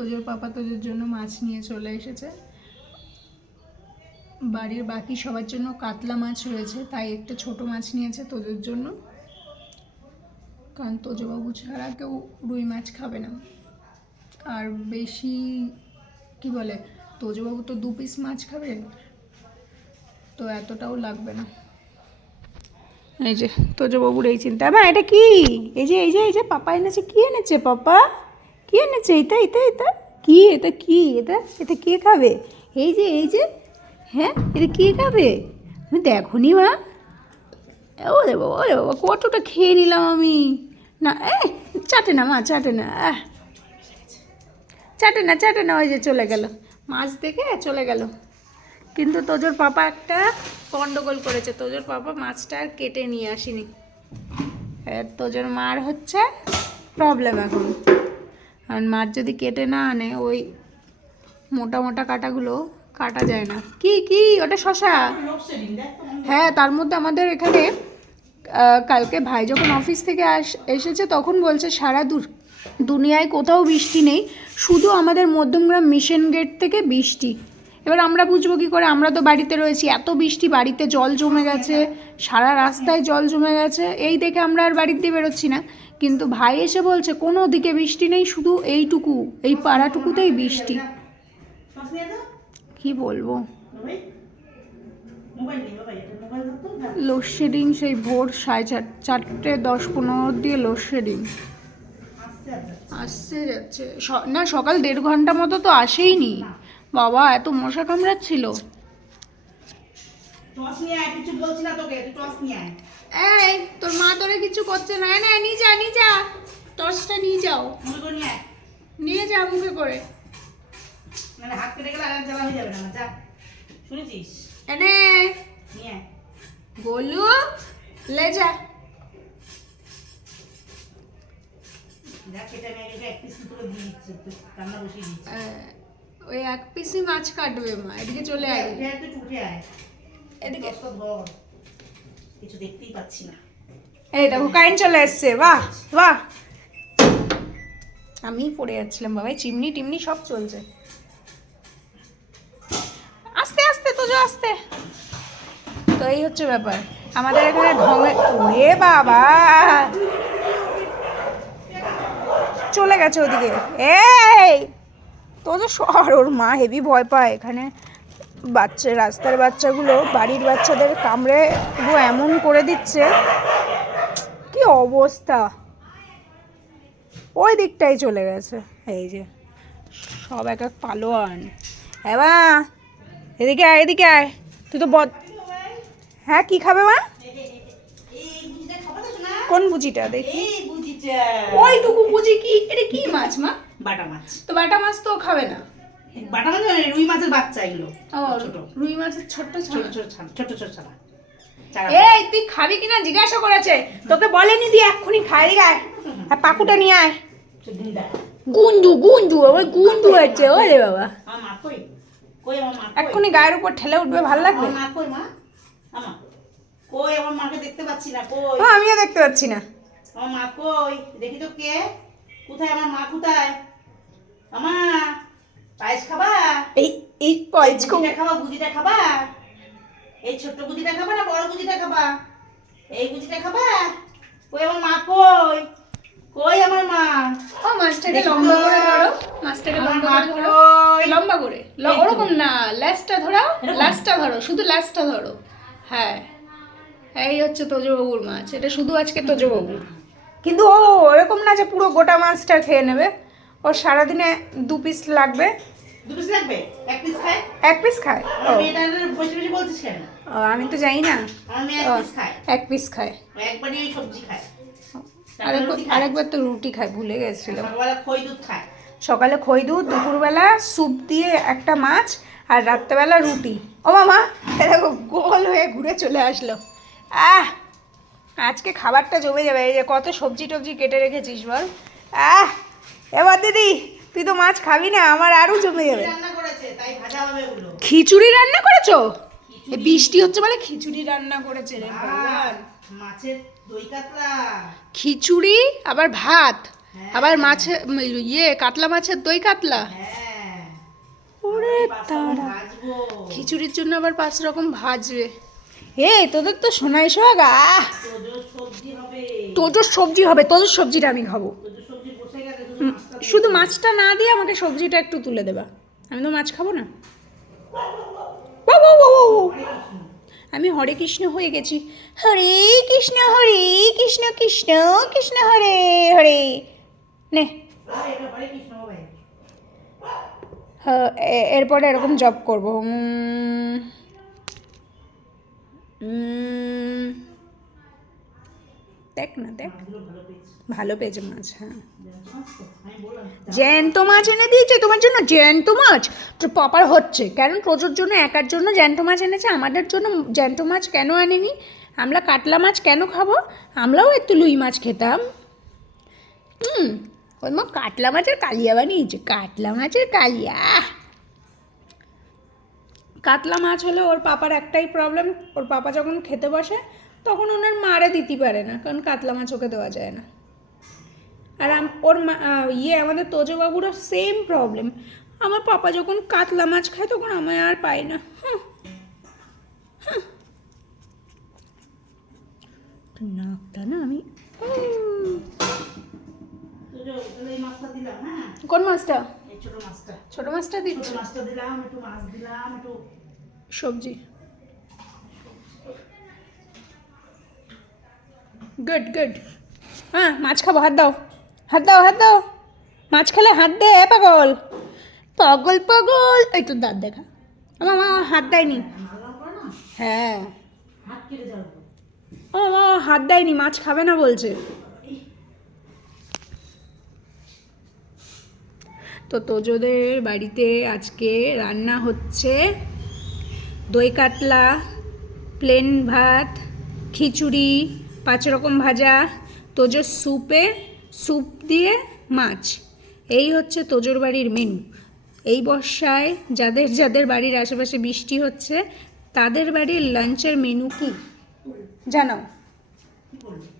তোজোর পাপা তোজোর জন্য মাছ নিয়ে চলে এসেছে। বাড়ির বাকি সবার জন্য কাতলা মাছ রয়েছে, তাই একটা ছোট মাছ নিয়েছে তোজোর জন্য, কারণ তোজোবাবু ছাড়া কেউ রুই মাছ খাবে না। আর বেশি কি বলে, তোজোবাবু তো 2 পিস মাছ খাবে, তো এতটাও লাগবে না। এই যে তোজোবাবুর এই চিন্তা। মা এটা কি? এই যে পাপা এনেছে। কি এনেছে পাপা? কি এনেছে? এটা কি? এটা কে খাবে? এই যে হ্যাঁ, এটা কে খাবে? তুমি দেখো নি মা? ওরে বাবা কতটা খেয়ে নিলাম আমি। না চাটে না মা, চাটে না, চাটে না। ওই যে চলে গেল, মাছ দেখে চলে গেল। কিন্তু তোজোর পাপা একটা গন্ডগোল করেছে, তোজোর পাপা মাছটা আর কেটে নিয়ে আসেনি। তোজোর মার হচ্ছে প্রবলেম এখন, আর মাছ যদি কেটে না আনে, ওই মোটা মোটা কাটাগুলো কাটা যায় না। কি ওটা শশা? হ্যাঁ, তার মধ্যে আমাদের এখানে কালকে ভাই যখন অফিস থেকে এসেছে তখন বলছে সারা দুনিয়ায় কোথাও বৃষ্টি নেই, শুধু আমাদের মধ্যমগ্রাম মিশন গেট থেকে বৃষ্টি। এবার আমরা বুঝবো কী করে? আমরা তো বাড়িতে রয়েছি, এত বৃষ্টি, বাড়িতে জল জমে গেছে, সারা রাস্তায় জল জমে গেছে, এই দেখে আমরা আর বাড়িতে বেরোচ্ছি না। কিন্তু ভাই এসে বলছে কোনো দিকে বৃষ্টি নেই, শুধু এইটুকু, এই পাড়াটুকুতেই বৃষ্টি। কি বলবো, লোডশেডিং সেই ভোর 4:30-4:10-15 দিয়ে লোডশেডিং আসছে যাচ্ছে না। সকাল 1.5 ঘন্টা মতো তো আসেইনি বাবা, এত মশা কামড়াচ্ছিল। এই তোর মা তোরে কিছু করছে না, না নিয়ে যা টর্চটা নিয়ে যাও, নিয়ে যা মুখে করে। হাত কেটে গেলে আর জ্বালা হয়ে যাবে না, যা শুনেছিস? এনে নিয়ে গোলু লে যা। ওই 1 পিসই মাছ কাটবে মা, এদিকে চলে আয়, এদিকে কিছু দেখতেই পাচ্ছি না। এই দেখো কারেন্ট চলে এসছে, বাহ বাহ। আমি পড়ে যাচ্ছিলাম বাবা, চিমনি টিমনি সব চলছে। আস্তে আস্তে তোজো আস্তে। তো এই হচ্ছে ব্যাপার আমাদের এখানে ঢঙে। ওরে বাবা চলে গেছে ওদিকে। এই তোজো সর, ওর মা হেভি ভয় পায়। এখানে রাস্তার বাচ্চাগুলো বাড়ির বাচ্চাদের কামড়ে পুরো এমন করে দিচ্ছে, কি অবস্থা। ওই দিকটাই চলে গেছে, এই যে সব এক পালোয়ান। হ্যাঁ এদিকে আয় তুই তো হ্যাঁ কি খাবে মা? কোন বুঝিটা দেখি? ওইটুকু বুঝি কি? এটা কি মাছ মা? বাটা মাছ। তো বাটা মাছ তো খাবে না। বাটা মাছ রুই মাছের বাচ্চা, এগুলো ছোট রুই মাছের ছোট ছানা। এই তুই খাবি কিনা জিজ্ঞাসা করেছে, তোকে বলেনি দিয়ে এক্ষুনি খাই গায়। আর পাকুটা নিয়ে আয়। গুঞ্জু ওই গুঞ্জু আছে। ওরে বাবা এক্ষুনি গায়ের উপর ঠেলে উঠবে, ভাল লাগবে। কই আমার মাকে দেখতে পাচ্ছি না। কই? আমিও দেখতে পাচ্ছি না। আমার মা কই? দেখি তো কে কোথায়? আমার মা কোথায়? আমা পায়েস খাবা? এই পায়েস খাবা? বুজিটা খাবা? এই ছোট বুজিটা খাবা না বড় বুজিটা খাবা? এই বুজিটা খাবা? কই আমার মা? কই আমার মা? ও মাছটাকে লম্বা করে ধরো, মাছটাকে লম্বা করে ধরো, লম্বা করে। ওরকম না, ল্যাসটা ধরো, শুধু ল্যাসটা ধরো। হ্যাঁ এই হচ্ছে তোজোবাবুর মাছ, এটা শুধু আজকে তোজোবাবুর। কিন্তু ও এরকম না যে পুরো গোটা মাছটা খেয়ে নেবে, ওর সারাদিনে 2 পিস লাগবে। 2 পিস লাগবে? 1 পিস খায়। আমি তো জানি না। 1 পিস খায়। আরেকবার তো রুটি খায়, ভুলে গেছিলাম। সকালে খই দুধ, দুপুরবেলা স্যুপ দিয়ে একটা মাছ, আর রাত্রেবেলা রুটি। ও মামা দেখো গোল হয়ে ঘুরে চলে আসলো। আজকে খাবারটা জমে যাবে। এই যে কত সবজি টবজি কেটে রেখেছিস বল। এবার দিদি তুই তো মাছ খাবি না, আমার আরও জমে যাবে। খিচুড়ি রান্না করেছো? বৃষ্টি হচ্ছে বলে খিচুড়ি রান্না করেছে রে ভগবান। মাছের দই কাতলা, খিচুড়ি, আবার ভাত, আবার মাছে কাতলা মাছের দই কাতলা। হ্যাঁ, ওরে তারা, ভাজবো। খিচুড়ির জন্য আবার 5 রকম ভাজবে। তোদের তো সোনাই সোহাগা। তোজোর সবজি হবে। তোজোর সবজি হবে, তোজোর সবজিটা আমি খাবো। তোজোর সবজি বসে গেছে, শুধু মাছটা দিয়ে শুধু মাছটা না দিয়ে আমাকে সবজিটা একটু তুলে দেবা, আমি তো মাছ খাবো না। ও, ও, ও, ও, ও। অনেক কিছু। আমি হরে কৃষ্ণ হয়ে গেছি। হরে কৃষ্ণ কৃষ্ণ কৃষ্ণ হরে হরে। নে, আরে এটা হরে কৃষ্ণ হবে। এরপরে এরকম জব করবো। দেখ না, দেখ, মাছগুলো ভালো পেয়েছি। ভালো পেয়েছে মাছ। হ্যাঁ, জানতো মাছ তো? আমি বললাম জ্যান্ত মাছ এনে দিয়েছে তোমার জন্য, জ্যান্ত মাছ। তো পাপার হচ্ছে, কারণ তোজোর জন্য একার জন্য জ্যান্ত মাছ এনেছে, আমাদের জন্য জ্যান্ত মাছ কেন আনেনি? আমরা কাতলা মাছ কেন খাবো? আমরাও একটু লুই মাছ খেতাম। ওই মা কাতলা মাছের কালিয়া বানিয়েছে, কাতলা মাছের কালিয়া। কাতলা মাছ হলে ওর পাপার একটাই প্রবলেম, ওর পাপা যখন খেতে বসে তখন ওনার মারে দিতে পারে না, কারণ কাতলা মাছ ওকে দেওয়া যায় না। আর ওর আমাদের তোজবাবুরও সেম প্রবলেম। আমার পাপা যখন কাতলা মাছ খায় তখন আমায় আর পায় না। নাকটা না আমি তোজো, তাহলে এই মাছটা দিলাম। হ্যাঁ, কোন মাছটা? এই ছোট মাছটা। ছোট মাছটা ছোট দিচ্ছি, মাছটা দিলাম, একটু মাছ দিলাম, একটু সবজি। Good good. হ্যাঁ, মাছ খাবো, হাত দাও, হাত দাও, হাত দাও। মাছ খেলে হাত দে, পাগল পাগল পাগল। এই তো দাঁত দেখা, আমার মা হাত দেয়নি। ভালো করে না, হ্যাঁ, হাত কেটে যাবে। ও মা হাত দেয়নি, মাছ খাবে না বলছে। তো তোজোদের বাড়িতে আজকে রান্না হচ্ছে দই কাতলা, প্লেন ভাত, খিচুড়ি, 5 রকম ভাজা, তোজোর স্যুপ দিয়ে মাছ। এই হচ্ছে তোজোর বাড়ির মেনু। এই বর্ষায় যাদের যাদের বাড়ির আশেপাশে বৃষ্টি হচ্ছে তাদের বাড়ির লাঞ্চের মেনু কি জানাও? কি করলি?